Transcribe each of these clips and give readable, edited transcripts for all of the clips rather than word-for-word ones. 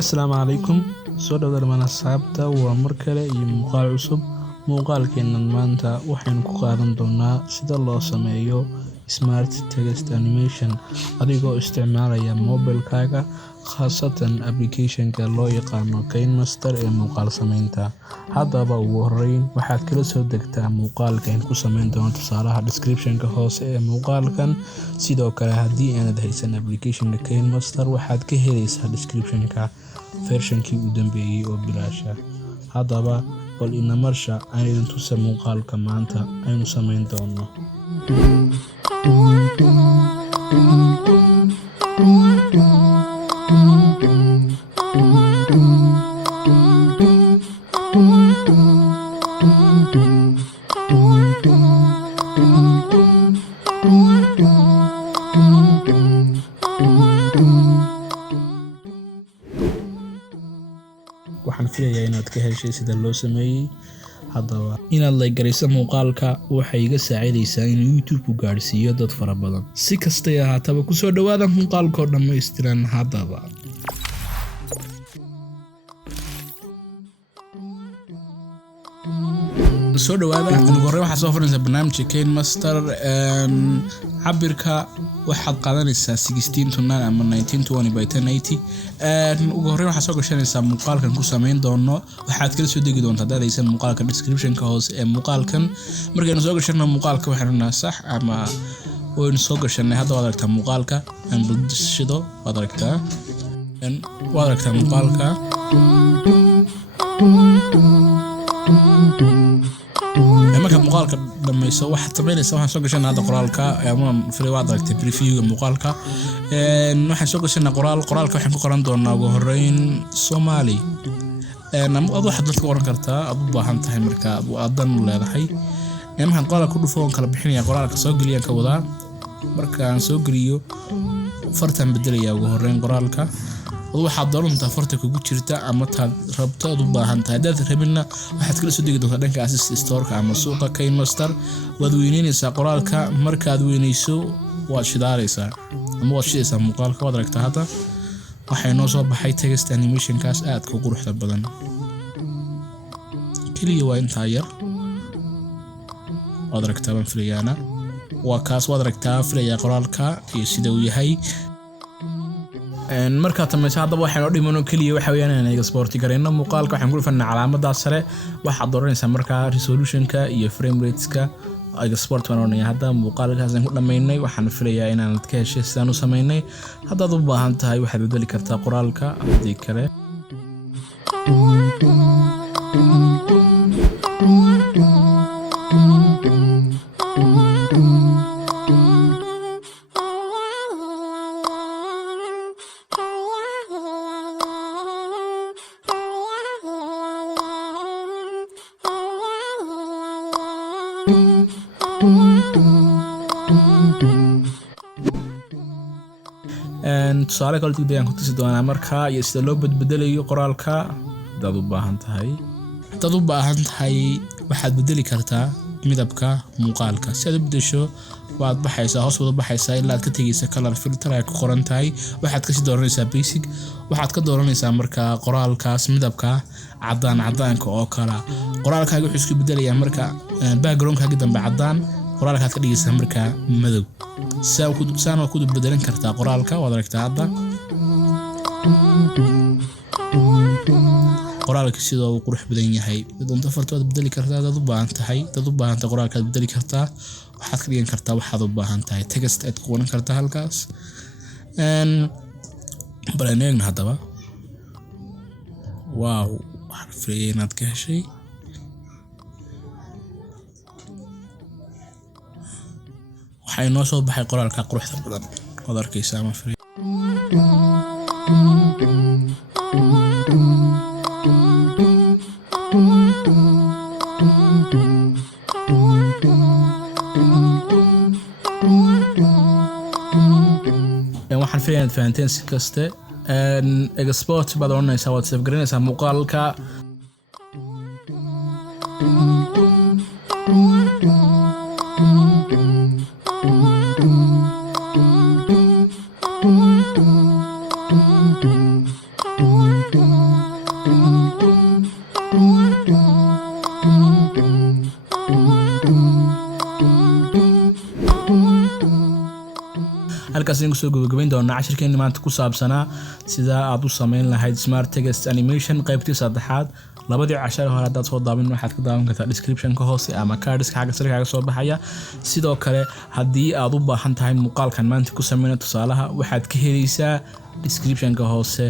Assalaamu calaykum. Soo dhawaada dhammaan asxaabta, waa mar kale iyo muuqaal cusub. Muuqaalkeennan maanta waxaynu ku qaadan doonaa sida loo sameeyo Smart Text Animation adigoo isticmaalaya mobilkaaga, khaasatan application-ka loo yaqaano KineMaster ee muuqaal samaynta. Haddaba ugu horreyn waxaad kala soo degtaa muuqaalka aan ku samayn doono tusaalaha description-ka hoose ee muuqaalkan. Sidoo kale haddii aanad haysan application-ka KineMaster waxaad ka helaysaa description-ka version-kii u dambeeyay oo bilaash ah. Haddaba bal ina marsha aan idin tusa muuqaalka maanta aynu samayn doono. Waxaan filayaa inaad ka heshay sida loo sameeyay. Haddaba inaad like garayso muuqaalka waxay iga saacidaysaa in YouTube ku gaarsiiyo dad fara badan. Si kastay ahaataba ku soo dhawaada muuqaalka oo dhammaystiran. Haddaba soo dhawaada ugu horreyn waxaad soo furanaysaa barnaamijka KineMaster. Cabirka waxaad qaadanaysaa 16:9 ama 1920 by 1080. ugu horreyn waxaad soo gashanaysaa muuqaalkan ku samayn doono. Waxaad kala soo degi doontaa haddaad haysan muuqaalka description-ka hoose ee muuqaalkan. Markaynu soo gashanno muuqaalka waxaanu sax ama waynu soo gashanay. Hadda waad aragtaa muuqaalka aan bulshido waad aragtaa muuqaalka. Marka muuqaalka dhamayso waxaad samaynaysaa waxaan soo gashanaa hadda qoraalka ama waad aragtay preview-ga muuqaalka. Waxaan soo gashanaa qoraalka waxaan ku qoran doonaa ugu horreyn Soomaali. Ama waxaad dadka qoran kartaa aad u baahan tahay marka aad dan u leedahay. Markaan qoraalka ku dhufo waan kala bixinayaa qoraalka soo geliyaan ka wadaa. Markaan soo geliyo fartaan bedelayaa ugu horreyn qoraalka. waxaad doontaa farta kugu jirta ama taad rabto aad u baahan tahay. Haddaad rabina waxaad kala soo degi doontaa dhanka Assist Store-ka ama suuqa KineMaster. Waad weyneynaysaa qoraalka. Markaad weyneyso waad shidaaleysaa ama waad shidaysaa muuqaalka. Waad aragtaa hadda waxay noo soo baxay text animation-kaas aad ka quruxda badan. Kaliya waa intaa yar. Waad aragtaa baan filayaana. Waa kaas waad aragtaa filayaa qoraalka iyo sida uu yahay. marka tamayso haddaba waxaan u dhimano kaliya waxa weeyaan inaan export gareyno muuqaalka. Waxaan ku dhufanaa calaamadda sare. waxaad dooranaysaa markaa resolution-ka iyo frame rates-ka export waan oranaya. hadda muuqaalkaas aan ku dhameynay waxaan filayaa inaad ka heshay sidaan u sameynay. haddaad u baahan tahay waxaad bedeli kartaa qoraalka haddii kale. tusaale kale ayaan ku tusi doonaa markaa iyo sida loo bedelayo qoraalka. Haddaad u baahan tahay waxaad bedeli kartaa midabka muuqaalka. Si aad u bedesho waad baxaysaa hoos wada baxaysaa ilaa aad ka tegaysa color filter ay ku qoran tahay. waxaad ka sii dooranaysaa basic. waxaad ka dooranaysaa markaa qoraalkaas midabka cadaanka oo kala. qoraalkaaga wuxuu isku bedelayaa marka background-kaaga dambe cadaan, qoraalka aad ka dhigaysaa markaa madow. saan ku bedelan kartaa qoraalka. waad aragtaa hadda qoraalka sidoo uu qurux badan yahay. doonto farta waad bedeli kartaa. dad u baahan tahay qoraalka aad bedeli kartaa. waxaad ka dhigan kartaa waxaad u baahan tahay. text aad ku qoran kartaa halkaas. balan eegna haddaba. wow waxaan filayay inaad ka heshay. waxay noo soo baxay qoraalka quruxda badan. waad arkaysaa ama firay. waxaan filayaa inaad fahanteen si kaste. export baad oranaysaa. waad save garanaysaa muuqaalka. halkaas ayaan kusoo gabagabayn doonaa cashirkeena maanta ku saabsanaa sida aad u samayn lahayd smart text animation qaybtii saddexaad labadii cashar hore haddaad soo daawan waxaad ka daawan kartaa description-ka hoose ama cardska xagga sare kaaga soo baxaya sidoo kale haddii aad u baahan tahay muuqaalkan maanta ku samayna tusaalaha waxaad ka helaysaa description-ka hoose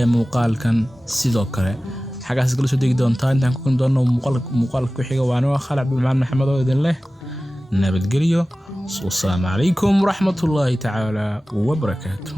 ee muuqaalkan sidoo kale xaggaas kala soo degi doontaa intaan ku kulmi doono muuqaalka ku xiga waana Khalid Abdulrahman Maxamed oo idin leh nabadgelyo والسلام عليكم ورحمة الله تعالى وبركاته.